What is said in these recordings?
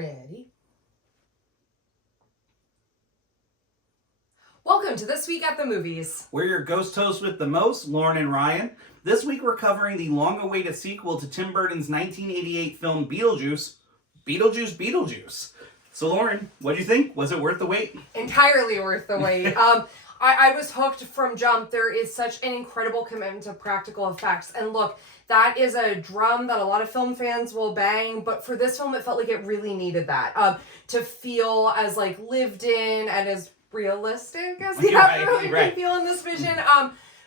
Ready? Welcome to This Week at the Movies. We're your ghost hosts with the most, Lauren and Ryan. This week we're covering the long-awaited sequel to Tim Burton's 1988 film Beetlejuice, Beetlejuice. So Lauren, what do you think? Was it worth the wait? Entirely worth the wait. I was hooked from jump. There is such an incredible commitment to practical effects. And look, that is a drum that a lot of film fans will bang, but for this film it felt like it really needed that. To feel as like lived in and as realistic as the afterlife can feel in this vision.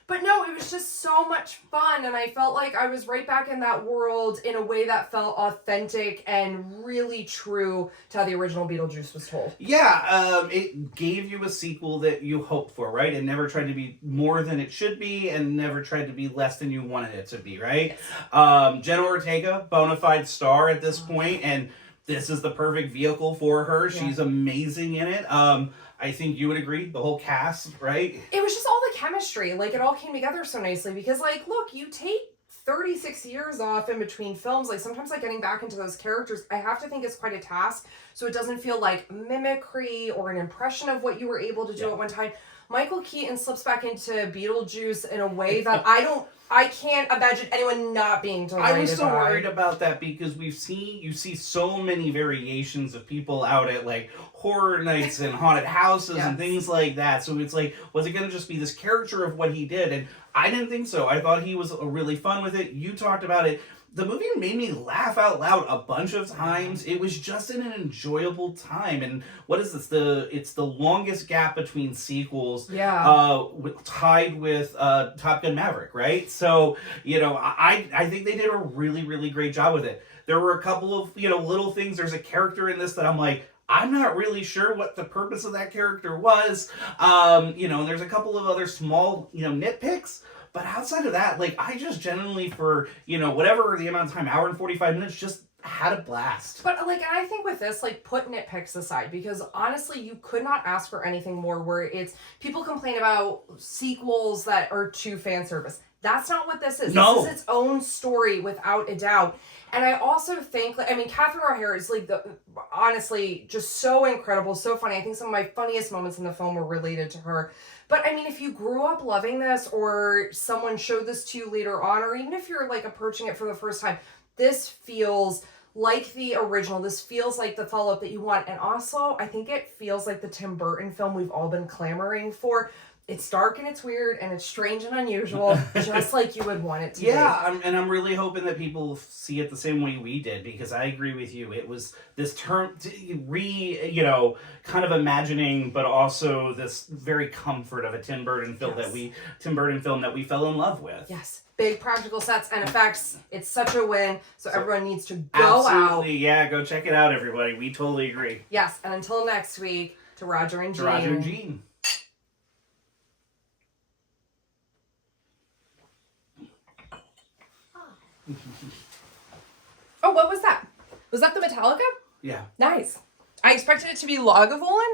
But no, it was just so much fun, and I felt like I was right back in that world in a way that felt authentic and really true to how the original Beetlejuice was told. Yeah, it gave you a sequel that you hoped for, right? It never tried to be more than it should be, and never tried to be less than you wanted it to be, right? Yes. Jenna Ortega, bona fide star at this point, and this is the perfect vehicle for her. Yeah. She's amazing in it. I think you would agree, the whole cast, right? It was just all the chemistry. Like, it all came together so nicely because, like, look, you take 36 years off in between films. Like, sometimes, like, getting back into those characters, I have to think it's quite a task. So it doesn't feel like mimicry or an impression of what you were able to do at one time. Michael Keaton slips back into Beetlejuice in a way that I can't imagine anyone not being delighted. I was so worried about that because you see so many variations of people out at like horror nights and haunted houses and things like that. So it's like, was it going to just be this character of what he did? And I didn't think so. I thought he was really fun with it. You talked about it. The movie made me laugh out loud a bunch of times. It was just an enjoyable time. And what is this? It's the longest gap between sequels. Yeah. Tied with Top Gun Maverick, right? So, I think they did a really, really great job with it. There were a couple of, little things. There's a character in this that I'm like, I'm not really sure what the purpose of that character was. And there's a couple of other small, nitpicks. But outside of that, like, I just genuinely, for, whatever the amount of time, hour and 45 minutes, just had a blast. But, like, and I think with this, like, put nitpicks aside, because honestly, you could not ask for anything more where it's, people complain about sequels that are too fan service. That's not what this is. No. This is its own story, without a doubt. And I also think, Catherine O'Hara is, like, honestly, just so incredible, so funny. I think some of my funniest moments in the film were related to her. But, if you grew up loving this, or someone showed this to you later on, or even if you're, like, approaching it for the first time, this feels like the original. This feels like the follow-up that you want. And also, I think it feels like the Tim Burton film we've all been clamoring for. It's dark and it's weird and it's strange and unusual, just like you would want it to be. Yeah, and I'm really hoping that people see it the same way we did, because I agree with you. It was this kind of imagining, but also this very comfort of a Tim Burton film that we fell in love with. Yes. Big practical sets and effects. It's such a win. So everyone needs to go absolutely, yeah, go check it out, everybody. We totally agree. Yes, and until next week, to Roger and Jean. Roger and Jean. Oh, what was that? Was that the Metallica? Yeah. Nice. I expected it to be Lagavulin.